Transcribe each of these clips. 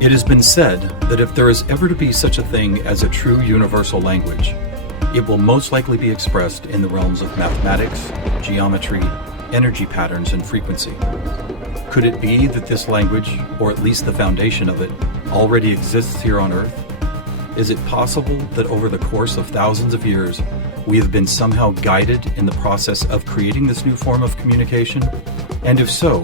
It has been said that if there is ever to be such a thing as a true universal language, it will most likely be expressed in the realms of mathematics, geometry, energy patterns, and frequency. Could it be that this language, or at least the foundation of it, already exists here on Earth? Is it possible that over the course of thousands of years, we have been somehow guided in the process of creating this new form of communication? And if so,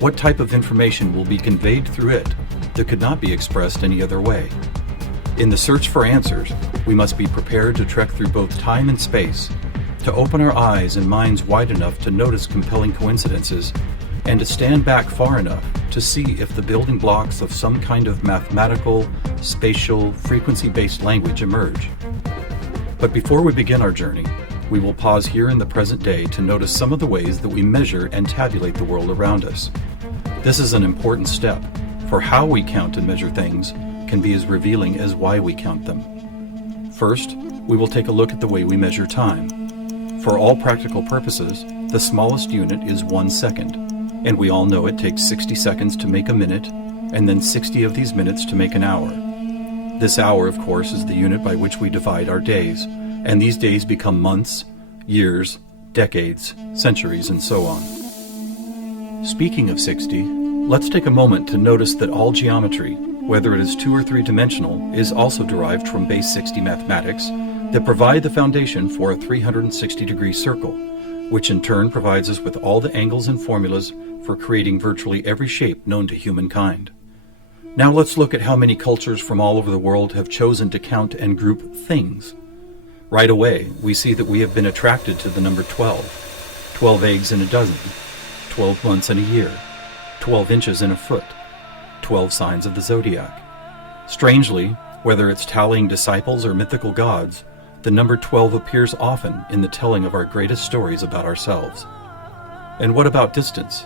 what type of information will be conveyed through it that could not be expressed any other way? In the search for answers, we must be prepared to trek through both time and space, to open our eyes and minds wide enough to notice compelling coincidences, and to stand back far enough to see if the building blocks of some kind of mathematical, spatial, frequency-based language emerge. But before we begin our journey, we will pause here in the present day to notice some of the ways that we measure and tabulate the world around us. This is an important step, for how we count and measure things can be as revealing as why we count them. First, we will take a look at the way we measure time. For all practical purposes, the smallest unit is 1 second, and we all know it takes 60 seconds to make a minute, and then 60 of these minutes to make an hour. This hour, of course, is the unit by which we divide our days, and these days become months, years, decades, centuries, and so on. Speaking of 60, let's take a moment to notice that all geometry, whether it is 2 or 3 dimensional, is also derived from base 60 mathematics that provide the foundation for a 360-degree circle, which in turn provides us with all the angles and formulas for creating virtually every shape known to humankind. Now let's look at how many cultures from all over the world have chosen to count and group things. Right away, we see that we have been attracted to the number 12. 12 eggs in a dozen, 12 months in a year, 12 inches in a foot, 12 signs of the zodiac. Strangely, whether it's tallying disciples or mythical gods, the number 12 appears often in the telling of our greatest stories about ourselves. And what about distance?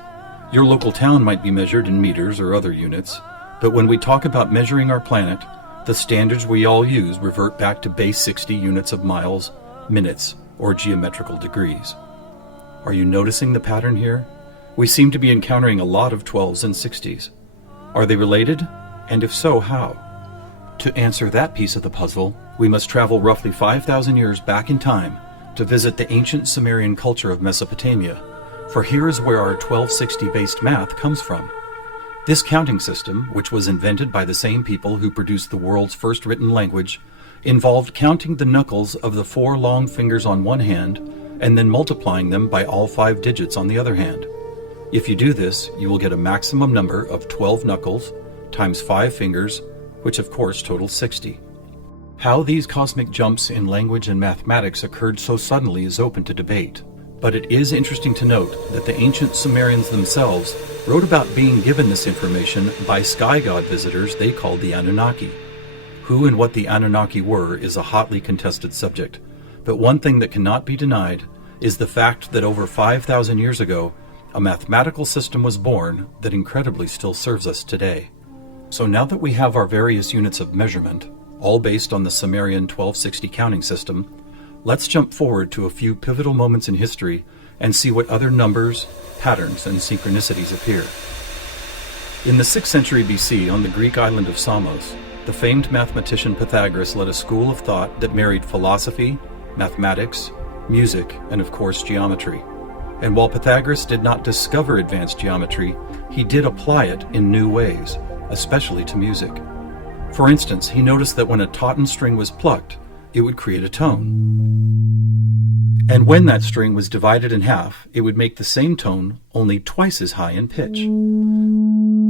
Your local town might be measured in meters or other units, but when we talk about measuring our planet, the standards we all use revert back to base 60 units of miles, minutes, or geometrical degrees. Are you noticing the pattern here? We seem to be encountering a lot of 12s and 60s. Are they related? And if so, how? To answer that piece of the puzzle, we must travel roughly 5,000 years back in time to visit the ancient Sumerian culture of Mesopotamia, for here is where our 1260-based math comes from. This counting system, which was invented by the same people who produced the world's first written language, involved counting the knuckles of the 4 long fingers on one hand and then multiplying them by all 5 digits on the other hand. If you do this, you will get a maximum number of 12 knuckles times 5 fingers, which of course totals 60. How these cosmic jumps in language and mathematics occurred so suddenly is open to debate, but it is interesting to note that the ancient Sumerians themselves wrote about being given this information by sky god visitors they called the Anunnaki. Who and what the Anunnaki were is a hotly contested subject, but one thing that cannot be denied is the fact that over 5,000 years ago, a mathematical system was born that incredibly still serves us today. So now that we have our various units of measurement, all based on the Sumerian 1260 counting system, let's jump forward to a few pivotal moments in history and see what other numbers, patterns, and synchronicities appear. In the 6th century BC, on the Greek island of Samos, the famed mathematician Pythagoras led a school of thought that married philosophy, mathematics, music, and of course geometry. And while Pythagoras did not discover advanced geometry, he did apply it in new ways, especially to music. For instance, he noticed that when a tauten string was plucked, it would create a tone. And when that string was divided in half, it would make the same tone only twice as high in pitch.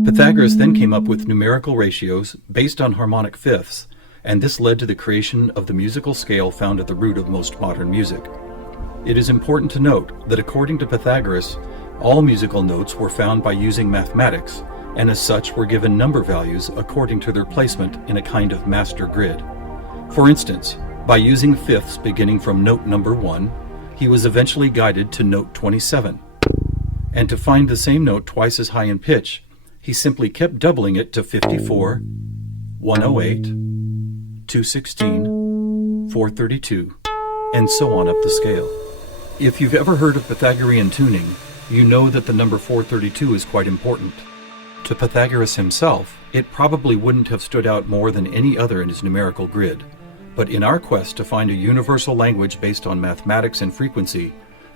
Pythagoras then came up with numerical ratios based on harmonic fifths, and this led to the creation of the musical scale found at the root of most modern music. It is important to note that according to Pythagoras, all musical notes were found by using mathematics, and as such were given number values according to their placement in a kind of master grid. For instance, by using fifths beginning from note number 1, he was eventually guided to note 27. And to find the same note twice as high in pitch, he simply kept doubling it to 54, 108, 216, 432, and so on up the scale. If you've ever heard of Pythagorean tuning, you know that the number 432 is quite important. To Pythagoras himself, it probably wouldn't have stood out more than any other in his numerical grid. But in our quest to find a universal language based on mathematics and frequency,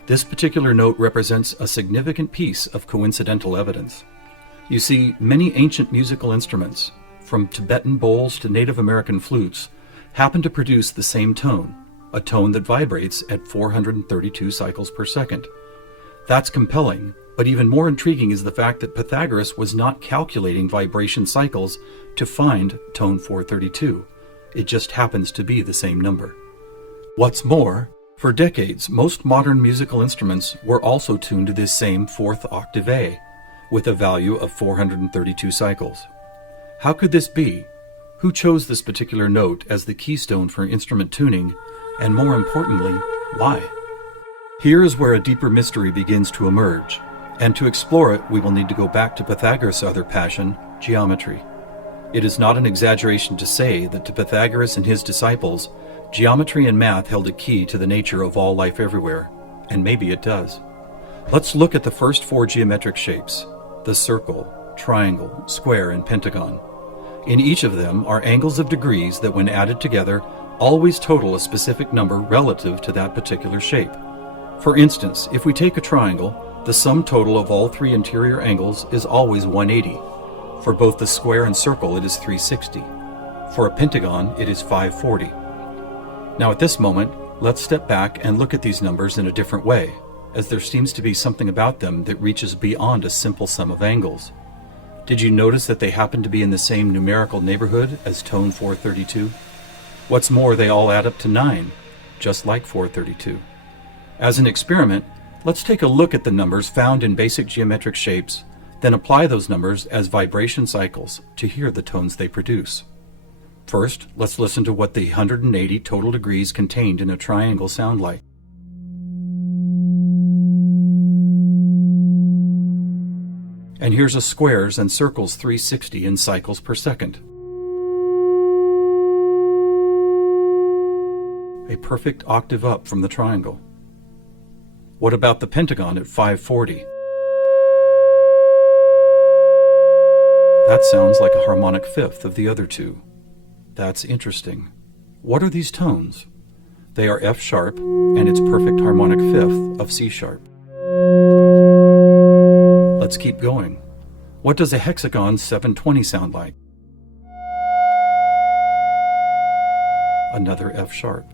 this particular note represents a significant piece of coincidental evidence. You see, many ancient musical instruments, from Tibetan bowls to Native American flutes, happen to produce the same tone, a tone that vibrates at 432 cycles per second. That's compelling, but even more intriguing is the fact that Pythagoras was not calculating vibration cycles to find tone 432. It just happens to be the same number. What's more, for decades, most modern musical instruments were also tuned to this same fourth octave A, with a value of 432 cycles. How could this be? Who chose this particular note as the keystone for instrument tuning, and more importantly, why? Here is where a deeper mystery begins to emerge, and to explore it we will need to go back to Pythagoras' other passion, geometry. It is not an exaggeration to say that to Pythagoras and his disciples, geometry and math held a key to the nature of all life everywhere, and maybe it does. Let's look at the first four geometric shapes, the circle, triangle, square, and pentagon. In each of them are angles of degrees that, when added together, always total a specific number relative to that particular shape. For instance, if we take a triangle, the sum total of all three interior angles is always 180. For both the square and circle, it is 360. For a pentagon, it is 540. Now at this moment, let's step back and look at these numbers in a different way, as there seems to be something about them that reaches beyond a simple sum of angles. Did you notice that they happen to be in the same numerical neighborhood as tone 432? What's more, they all add up to 9, just like 432. As an experiment, let's take a look at the numbers found in basic geometric shapes, then apply those numbers as vibration cycles to hear the tones they produce. First, let's listen to what the 180 total degrees contained in a triangle sound like. And here's a squares and circles 360 in cycles per second. A perfect octave up from the triangle. What about the pentagon at 540? That sounds like a harmonic fifth of the other two. That's interesting. What are these tones? They are F sharp and its perfect harmonic fifth of C sharp. Let's keep going. What does a hexagon 720 sound like? Another F sharp.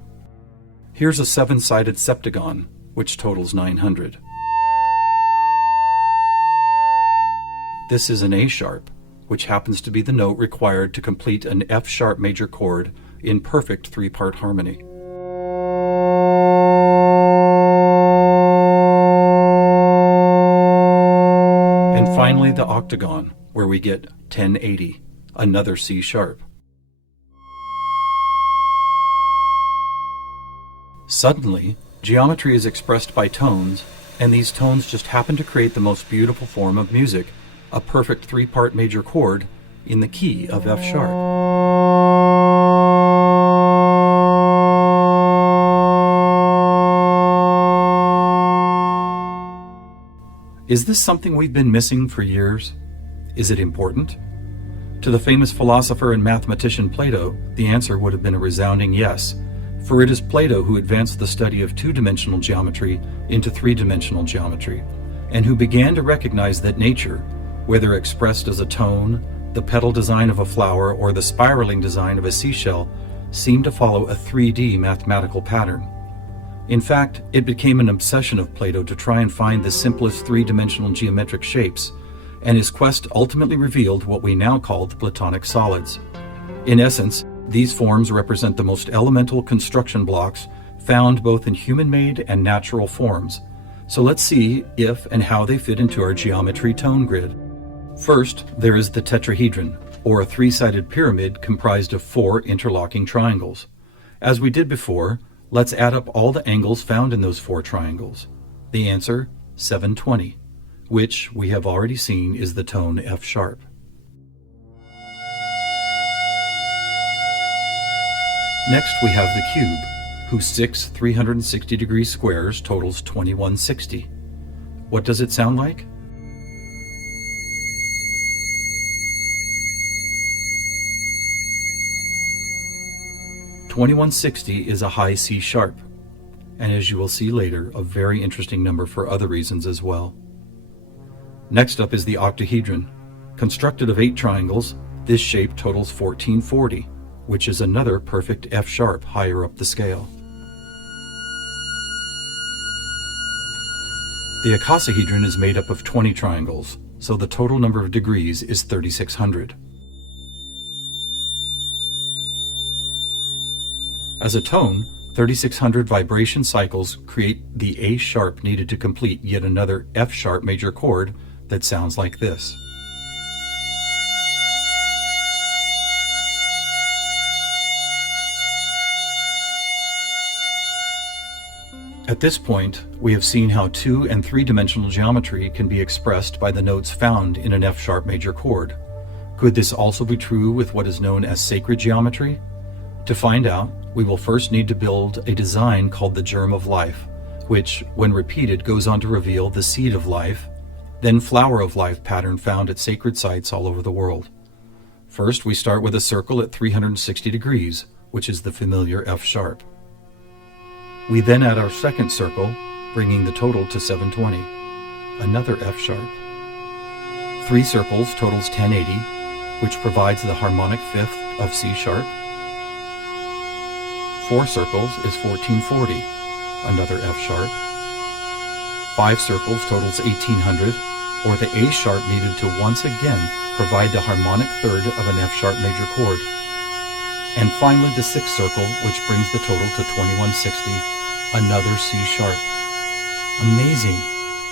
Here's a seven-sided septagon, which totals 900. This is an A sharp, which happens to be the note required to complete an F sharp major chord in perfect three-part harmony. And finally the octagon, where we get 1080, another C sharp. Suddenly, geometry is expressed by tones, and these tones just happen to create the most beautiful form of music, a perfect three-part major chord in the key of F sharp. Is this something we've been missing for years? Is it important? To the famous philosopher and mathematician Plato, the answer would have been a resounding yes, for it is Plato who advanced the study of two-dimensional geometry into three-dimensional geometry, and who began to recognize that nature, whether expressed as a tone, the petal design of a flower, or the spiraling design of a seashell, seemed to follow a 3D mathematical pattern. In fact, it became an obsession of Plato to try and find the simplest three-dimensional geometric shapes, and his quest ultimately revealed what we now call the Platonic solids. In essence, these forms represent the most elemental construction blocks found both in human-made and natural forms. So let's see if and how they fit into our geometry tone grid. First, there is the tetrahedron, or a three-sided pyramid comprised of four interlocking triangles. As we did before, let's add up all the angles found in those four triangles. The answer, 720, which we have already seen is the tone F sharp. Next we have the cube, whose six 360-degree squares totals 2160. What does it sound like? 2160 is a high C sharp, and as you will see later, a very interesting number for other reasons as well. Next up is the octahedron. Constructed of 8 triangles, this shape totals 1440, which is another perfect F sharp higher up the scale. The icosahedron is made up of 20 triangles, so the total number of degrees is 3600. As a tone, 3600 vibration cycles create the A sharp needed to complete yet another F sharp major chord that sounds like this. At this point, we have seen how 2- and 3-dimensional geometry can be expressed by the notes found in an F-sharp major chord. Could this also be true with what is known as sacred geometry? To find out, we will first need to build a design called the germ of life, which, when repeated, goes on to reveal the seed of life, then flower of life pattern found at sacred sites all over the world. First, we start with a circle at 360 degrees, which is the familiar F-sharp. We then add our second circle, bringing the total to 720, another F-sharp. 3 circles totals 1080, which provides the harmonic fifth of C-sharp. 4 circles is 1440, another F-sharp. 5 circles totals 1800, or the A-sharp needed to once again provide the harmonic third of an F-sharp major chord. And finally the 6th circle, which brings the total to 2160, another C-sharp. Amazing!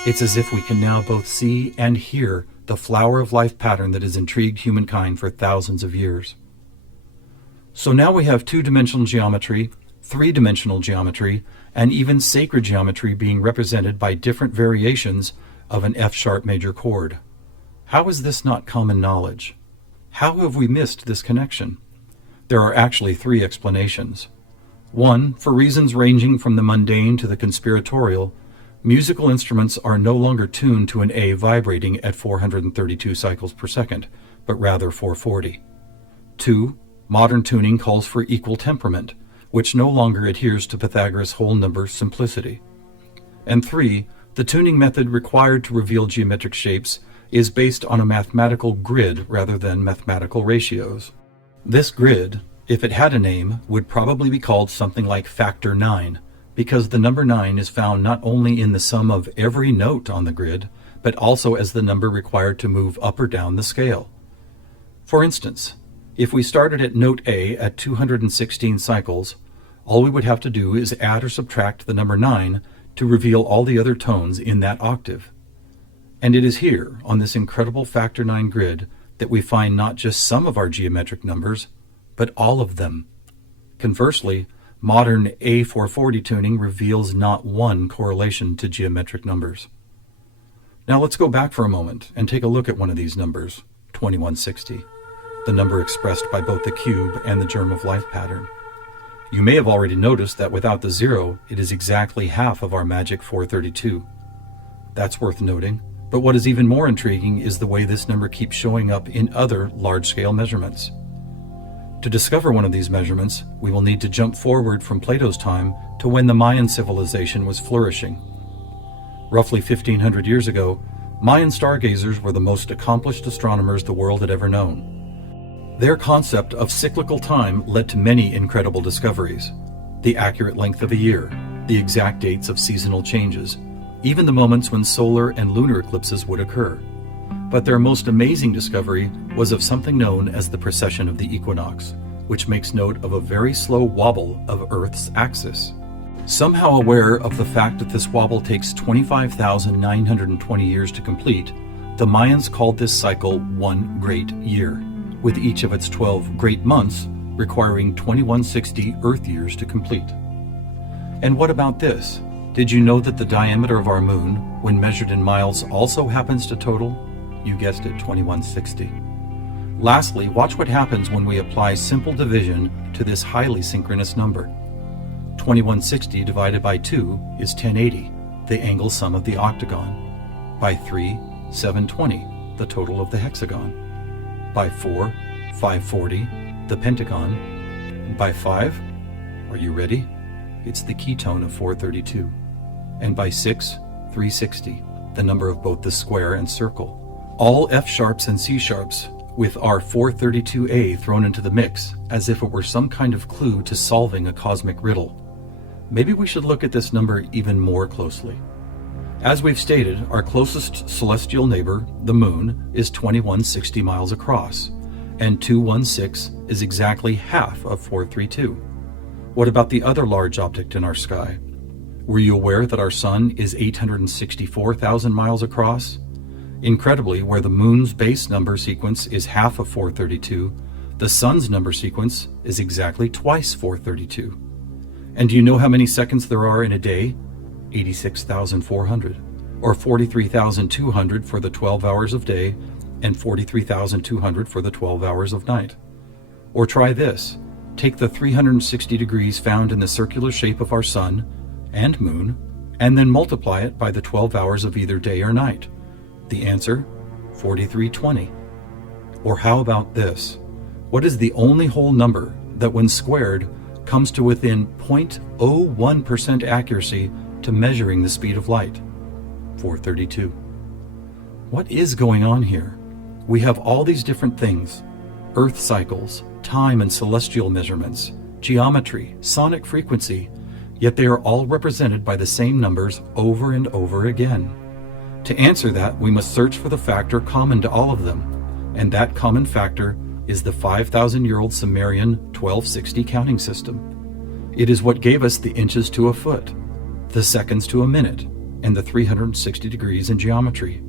It's as if we can now both see and hear the flower of life pattern that has intrigued humankind for thousands of years. So now we have 2-dimensional geometry, 3-dimensional geometry, and even sacred geometry being represented by different variations of an F-sharp major chord. How is this not common knowledge? How have we missed this connection? There are actually 3 explanations. 1, for reasons ranging from the mundane to the conspiratorial, musical instruments are no longer tuned to an A vibrating at 432 cycles per second, but rather 440. 2, modern tuning calls for equal temperament, which no longer adheres to Pythagoras' whole number simplicity. And 3, the tuning method required to reveal geometric shapes is based on a mathematical grid rather than mathematical ratios. This grid, if it had a name, would probably be called something like factor 9, because the number 9 is found not only in the sum of every note on the grid, but also as the number required to move up or down the scale. For instance, if we started at note A at 216 cycles, all we would have to do is add or subtract the number 9 to reveal all the other tones in that octave. And it is here, on this incredible factor 9 grid, that we find not just some of our geometric numbers, but all of them. Conversely, modern A440 tuning reveals not one correlation to geometric numbers. Now let's go back for a moment and take a look at one of these numbers, 2160, the number expressed by both the cube and the germ of life pattern. You may have already noticed that without the 0, it is exactly half of our magic 432. That's worth noting, but what is even more intriguing is the way this number keeps showing up in other large-scale measurements. To discover one of these measurements, we will need to jump forward from Plato's time to when the Mayan civilization was flourishing. Roughly 1500 years ago, Mayan stargazers were the most accomplished astronomers the world had ever known. Their concept of cyclical time led to many incredible discoveries: the accurate length of a year, the exact dates of seasonal changes, even the moments when solar and lunar eclipses would occur. But their most amazing discovery was of something known as the precession of the equinox, which makes note of a very slow wobble of Earth's axis. Somehow aware of the fact that this wobble takes 25,920 years to complete, the Mayans called this cycle one great year, with each of its 12 great months requiring 2160 Earth years to complete. And what about this? Did you know that the diameter of our moon, when measured in miles, also happens to total, you guessed it, 2160? Lastly, watch what happens when we apply simple division to this highly synchronous number. 2160 divided by 2 is 1080, the angle sum of the octagon. By 3, 720, the total of the hexagon. By 4, 540, the pentagon. By 5, Are you ready? It's the ketone of 432. And by 6, 360, the number of both the square and circle. All F sharps and C sharps, with our 432A thrown into the mix, as if it were some kind of clue to solving a cosmic riddle. Maybe we should look at this number even more closely. As we've stated, our closest celestial neighbor, the Moon, is 2160 miles across, and 216 is exactly half of 432. What about the other large object in our sky? Were you aware that our Sun is 864,000 miles across? Incredibly, where the Moon's base number sequence is half of 432, the Sun's number sequence is exactly twice 432. And do you know how many seconds there are in a day? 86,400, or 43,200 for the 12 hours of day, and 43,200 for the 12 hours of night. Or try this. Take the 360 degrees found in the circular shape of our Sun and Moon, and then multiply it by the 12 hours of either day or night. The answer, 4320. Or how about this? What is the only whole number that when squared comes to within 0.01% accuracy to measuring the speed of light? 432. What is going on here? We have all these different things: Earth cycles, time and celestial measurements, geometry, sonic frequency, yet they are all represented by the same numbers over and over again. To answer that, we must search for the factor common to all of them, and that common factor is the 5,000-year-old Sumerian 1260 counting system. It is what gave us the inches to a foot, the seconds to a minute, and the 360 degrees in geometry.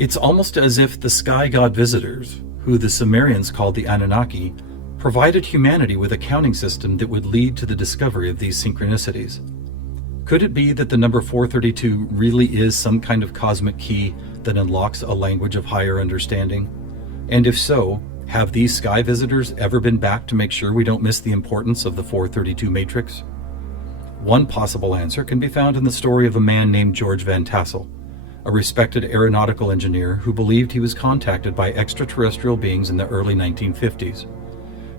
It's almost as if the sky god visitors, who the Sumerians called the Anunnaki, provided humanity with a counting system that would lead to the discovery of these synchronicities. Could it be that the number 432 really is some kind of cosmic key that unlocks a language of higher understanding? And if so, have these sky visitors ever been back to make sure we don't miss the importance of the 432 matrix? One possible answer can be found in the story of a man named George Van Tassel, a respected aeronautical engineer who believed he was contacted by extraterrestrial beings in the early 1950s.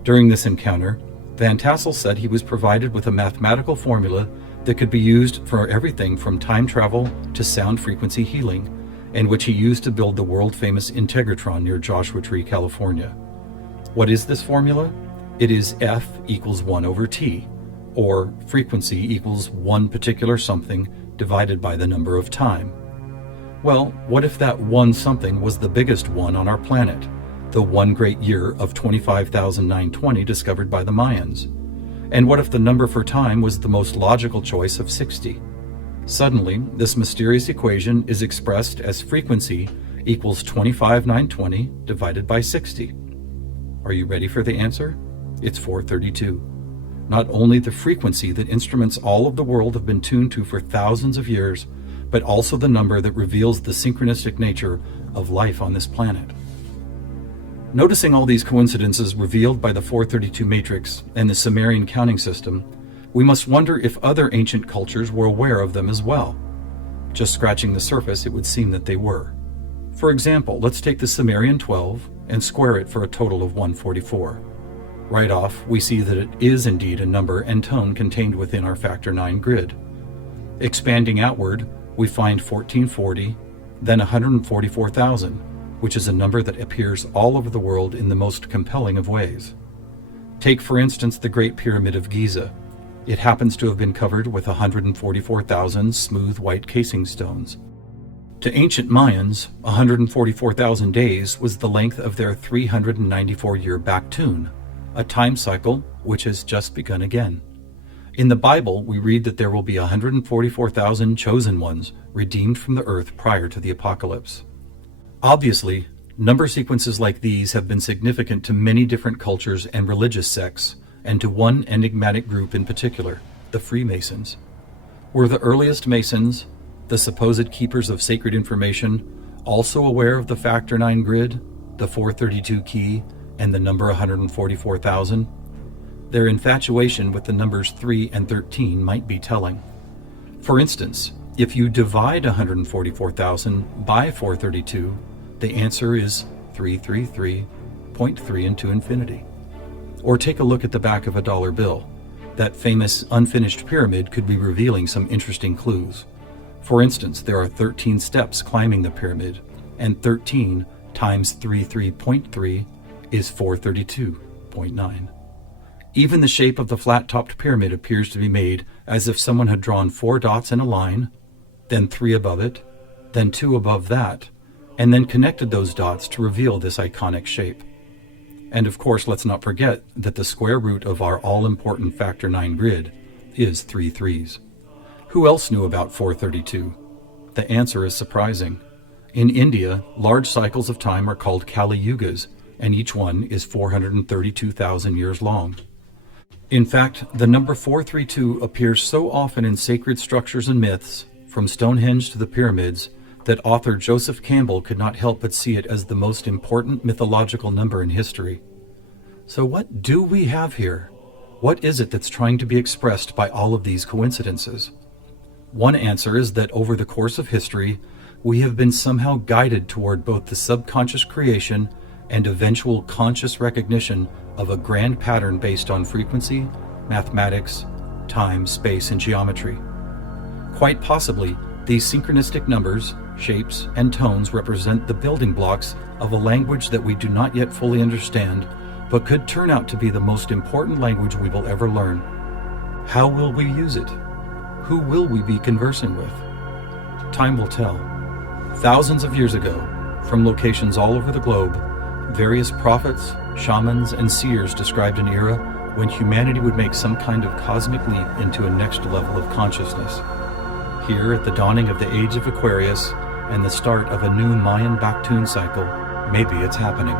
During this encounter, Van Tassel said he was provided with a mathematical formula that could be used for everything from time travel to sound frequency healing, and which he used to build the world-famous Integratron near Joshua Tree, California. What is this formula? It is F equals 1 over T, or frequency equals one particular something divided by the number of time. Well, what if that one something was the biggest one on our planet, the one great year of 25,920 discovered by the Mayans? And what if the number for time was the most logical choice of 60? Suddenly, this mysterious equation is expressed as frequency equals 25,920 divided by 60. Are you ready for the answer? It's 432. Not only the frequency that instruments all of the world have been tuned to for thousands of years, but also the number that reveals the synchronistic nature of life on this planet. Noticing all these coincidences revealed by the 432 matrix and the Sumerian counting system, we must wonder if other ancient cultures were aware of them as well. Just scratching the surface, it would seem that they were. For example, let's take the Sumerian 12 and square it for a total of 144. Right off, we see that it is indeed a number and tone contained within our factor 9 grid. Expanding outward, we find 1440, then 144,000, which is a number that appears all over the world in the most compelling of ways. Take, for instance, the Great Pyramid of Giza. It happens to have been covered with 144,000 smooth white casing stones. To ancient Mayans, 144,000 days was the length of their 394-year back tune, a time cycle which has just begun again. In the Bible, we read that there will be 144,000 chosen ones redeemed from the earth prior to the apocalypse. Obviously, number sequences like these have been significant to many different cultures and religious sects, and to one enigmatic group in particular, the Freemasons. Were the earliest Masons, the supposed keepers of sacred information, also aware of the Factor 9 grid, the 432 key, and the number 144,000? Their infatuation with the numbers 3 and 13 might be telling. For instance, if you divide 144,000 by 432, the answer is 333.3 into infinity. Or take a look at the back of a dollar bill. That famous unfinished pyramid could be revealing some interesting clues. For instance, there are 13 steps climbing the pyramid, and 13 times 33.3 is 432.9. Even the shape of the flat-topped pyramid appears to be made as if someone had drawn 4 dots in a line, then 3 above it, then 2 above that, and then connected those dots to reveal this iconic shape. And of course, let's not forget that the square root of our all-important factor 9 grid is 3 threes. Who else knew about 432? The answer is surprising. In India, large cycles of time are called Kali Yugas, and each one is 432,000 years long. In fact, the number 432 appears so often in sacred structures and myths, from Stonehenge to the pyramids, that author Joseph Campbell could not help but see it as the most important mythological number in history. So what do we have here? What is it that's trying to be expressed by all of these coincidences? One answer is that over the course of history, we have been somehow guided toward both the subconscious creation and eventual conscious recognition of a grand pattern based on frequency, mathematics, time, space, and geometry. Quite possibly, these synchronistic numbers, shapes, and tones represent the building blocks of a language that we do not yet fully understand, but could turn out to be the most important language we will ever learn. How will we use it? Who will we be conversing with? Time will tell. Thousands of years ago, from locations all over the globe, various prophets, shamans, and seers described an era when humanity would make some kind of cosmic leap into a next level of consciousness. Here, at the dawning of the age of Aquarius and the start of a new Mayan Baktun cycle, maybe it's happening.